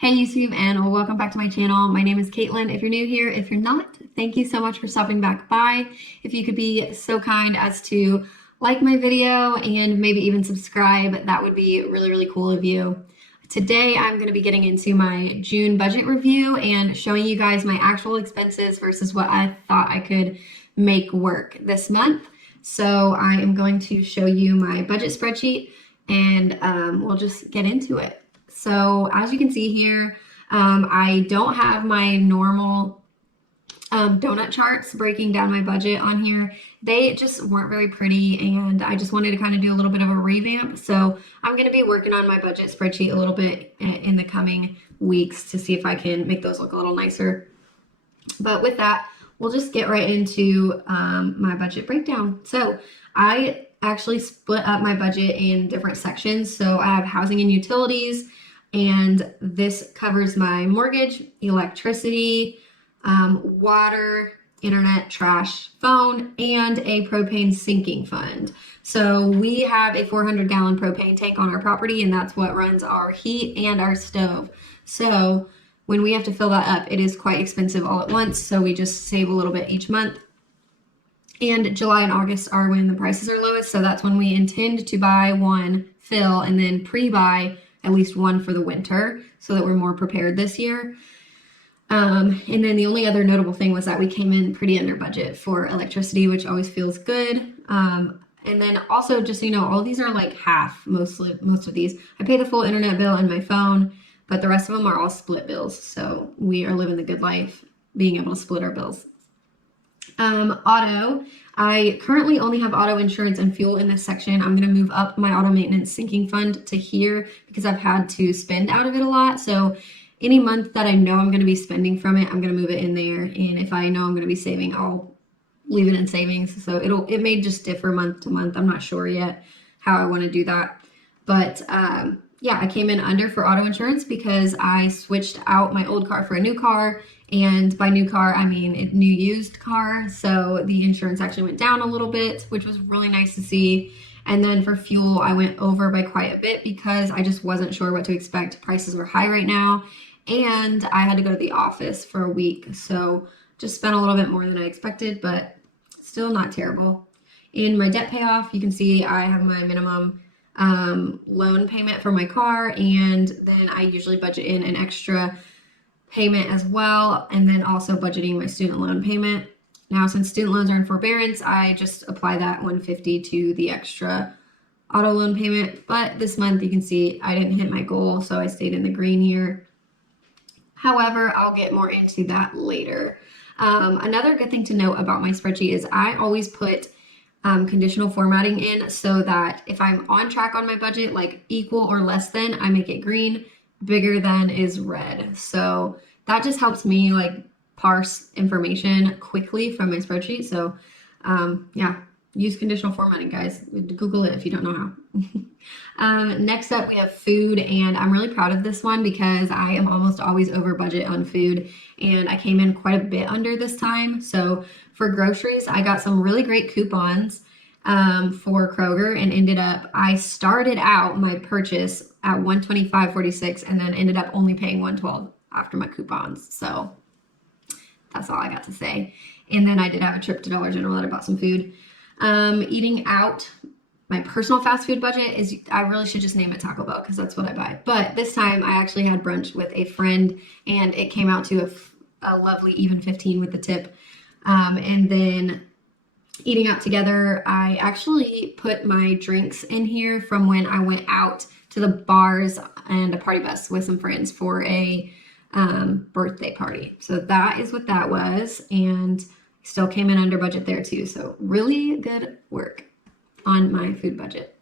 Hey YouTube, and welcome back to my channel. My name is Caitlin. If you're new here, if you're not, thank you so much for stopping back by. If you could be so kind as to like my video and maybe even subscribe, that would be really cool of you. Today I'm going to be getting into my June budget review and showing you guys my actual expenses versus what I thought I could make work this month. So I am going to show you my budget spreadsheet and we'll just get into it. So as you can see here, I don't have my normal donut charts breaking down my budget on here. They just weren't very pretty, and I just wanted to kind of do a little bit of a revamp. So I'm going to be working on my budget spreadsheet a little bit in the coming weeks to see if I can make those look a little nicer. But with that, we'll just get right into my budget breakdown. So I actually split up my budget in different sections. So I have housing and utilities, and this covers my mortgage, electricity, water, internet, trash, phone, and a propane sinking fund. So we have a 400-gallon propane tank on our property, and that's what runs our heat and our stove. So when we have to fill that up, it is quite expensive all at once, so we just save a little bit each month. And July and August are when the prices are lowest, so that's when we intend to buy one, fill, and then pre-buy at least one for the winter so that we're more prepared this year. And then the only other notable thing was that we came in pretty under budget for electricity, which always feels good. And then also, just so you know, all these are like half, most of these. I pay the full internet bill and my phone, but the rest of them are all split bills. So we are living the good life, being able to split our bills. Auto. I currently only have auto insurance and fuel in this section. I'm going to move up my auto maintenance sinking fund to here because I've had to spend out of it a lot. So any month that I know I'm going to be spending from it, I'm going to move it in there. And if I know I'm going to be saving, I'll leave it in savings. So it may just differ month to month. I'm not sure yet how I want to do that. But yeah, I came in under for auto insurance because I switched out my old car for a new car. And by new car, I mean a new used car. So the insurance actually went down a little bit, which was really nice to see. And then for fuel, I went over by quite a bit because I just wasn't sure what to expect. Prices were high right now. And I had to go to the office for a week. So just spent a little bit more than I expected, but still not terrible. In my debt payoff, you can see I have my minimum loan payment for my car. And then I usually budget in an extra payment as well, and then also budgeting my student loan payment. Now, since student loans are in forbearance, I just apply that $150 to the extra auto loan payment. But this month, you can see I didn't hit my goal, so I stayed in the green here. However, I'll get more into that later. Another good thing to note about my spreadsheet is I always put conditional formatting in so that if I'm on track on my budget, like equal or less than, I make it green. Bigger than is red. So that just helps me like parse information quickly from my spreadsheet. So yeah, use conditional formatting, guys. Google it if you don't know how. Next up, we have food, and I'm really proud of this one because I am almost always over budget on food, and I came in quite a bit under this time. So for groceries, I got some really great coupons for Kroger, and I started out my purchase at $125.46 and then ended up only paying $112 after my coupons. So that's all I got to say. And then I did have a trip to Dollar General that I bought some food. Eating out, my personal fast food budget is, I really should just name it Taco Bell because that's what I buy. But this time I actually had brunch with a friend, and it came out to a lovely even 15 with the tip. And then eating out together, I actually put my drinks in here from when I went out to the bars and a party bus with some friends for a birthday party. So that is what that was, and still came in under budget there too. So really good work on my food budget.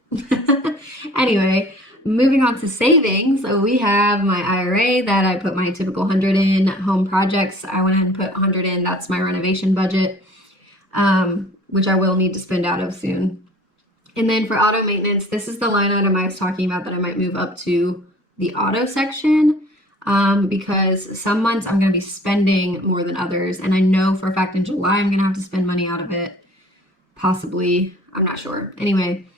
Anyway, moving on to savings. So we have my IRA that I put my typical 100 in. Home projects, I went ahead and put 100 in. That's my renovation budget, which I will need to spend out of soon. And then for auto maintenance, this is the line item I was talking about that I might move up to the auto section because some months I'm going to be spending more than others. And I know for a fact in July I'm going to have to spend money out of it. Possibly. I'm not sure. Anyway,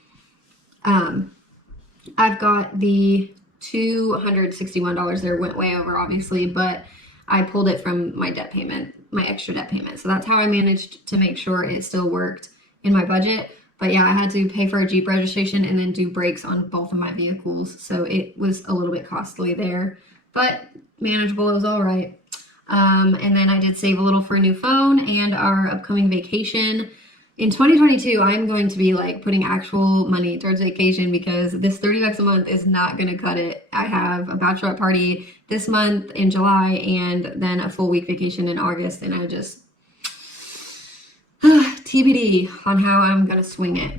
I've got the $261 there. Went way over, obviously, but I pulled it from my debt payment, my extra debt payment. So that's how I managed to make sure it still worked in my budget. But yeah, I had to pay for a Jeep registration and then do brakes on both of my vehicles. So it was a little bit costly there, but manageable. It was all right. And then I did save a little for a new phone and our upcoming vacation. In 2022, I'm going to be like putting actual money towards vacation because this $30 a month is not going to cut it. I have a bachelorette party this month in July and then a full week vacation in August. And I just TBD on how I'm going to swing it,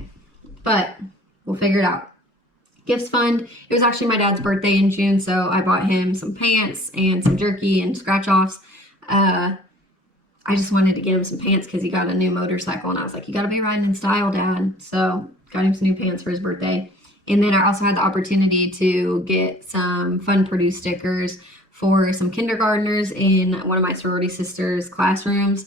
but we'll figure it out. Gifts fund. It was actually my dad's birthday in June, so I bought him some pants and some jerky and scratch offs. I just wanted to get him some pants because he got a new motorcycle, and I was like, you got to be riding in style, Dad. So got him some new pants for his birthday. And then I also had the opportunity to get some Fun Purdue stickers for some kindergartners in one of my sorority sisters' classrooms.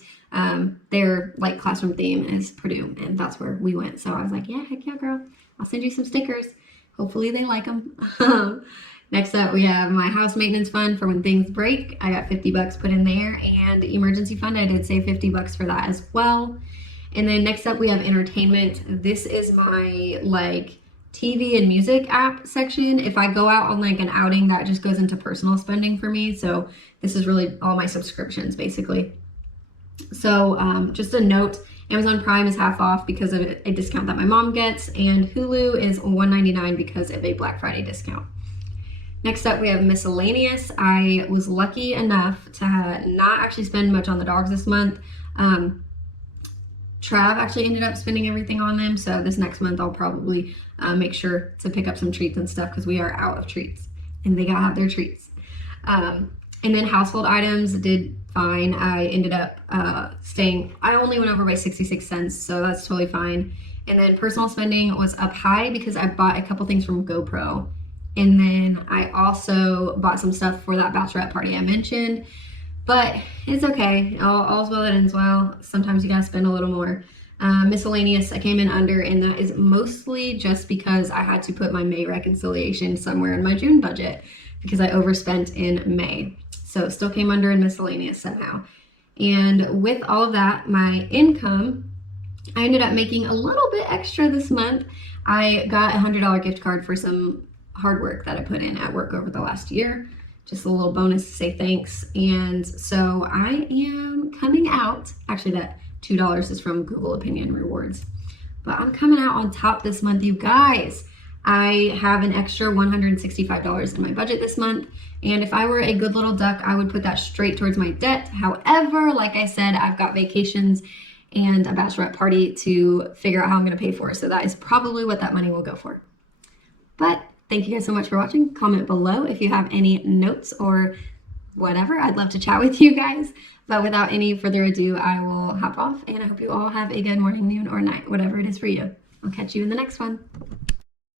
Their like classroom theme is Purdue, and that's where we went. So I was like, yeah, heck yeah, girl. I'll send you some stickers. Hopefully they like them. Next up, we have my house maintenance fund for when things break. I got $50 put in there, and emergency fund, I did save $50 for that as well. And then next up, we have entertainment. This is my like TV and music app section. If I go out on like an outing, that just goes into personal spending for me. So this is really all my subscriptions basically. So just a note, Amazon Prime is half off because of a discount that my mom gets, and Hulu is $1.99 because of a Black Friday discount. Next up, we have Miscellaneous. I was lucky enough to not actually spend much on the dogs this month. Trav actually ended up spending everything on them, so this next month I'll probably make sure to pick up some treats and stuff because we are out of treats, and they gotta have their treats. And then household items did fine. I ended up I only went over by 66 cents, so that's totally fine. And then personal spending was up high because I bought a couple things from GoPro. And then I also bought some stuff for that bachelorette party I mentioned, but it's okay. All's well that ends well. Sometimes you gotta spend a little more. Miscellaneous, I came in under, and that is mostly just because I had to put my May reconciliation somewhere in my June budget because I overspent in May. So it still came under in miscellaneous somehow. And with all of that, my income, I ended up making a little bit extra this month. I got a $100 gift card for some hard work that I put in at work over the last year. Just a little bonus to say thanks. And so I am coming out, actually that $2 is from Google Opinion Rewards, but I'm coming out on top this month, you guys. I have an extra $165 in my budget this month. And if I were a good little duck, I would put that straight towards my debt. However, like I said, I've got vacations and a bachelorette party to figure out how I'm gonna pay for. So that is probably what that money will go for. But thank you guys so much for watching. Comment below if you have any notes or whatever. I'd love to chat with you guys. But without any further ado, I will hop off, and I hope you all have a good morning, noon, or night, whatever it is for you. I'll catch you in the next one.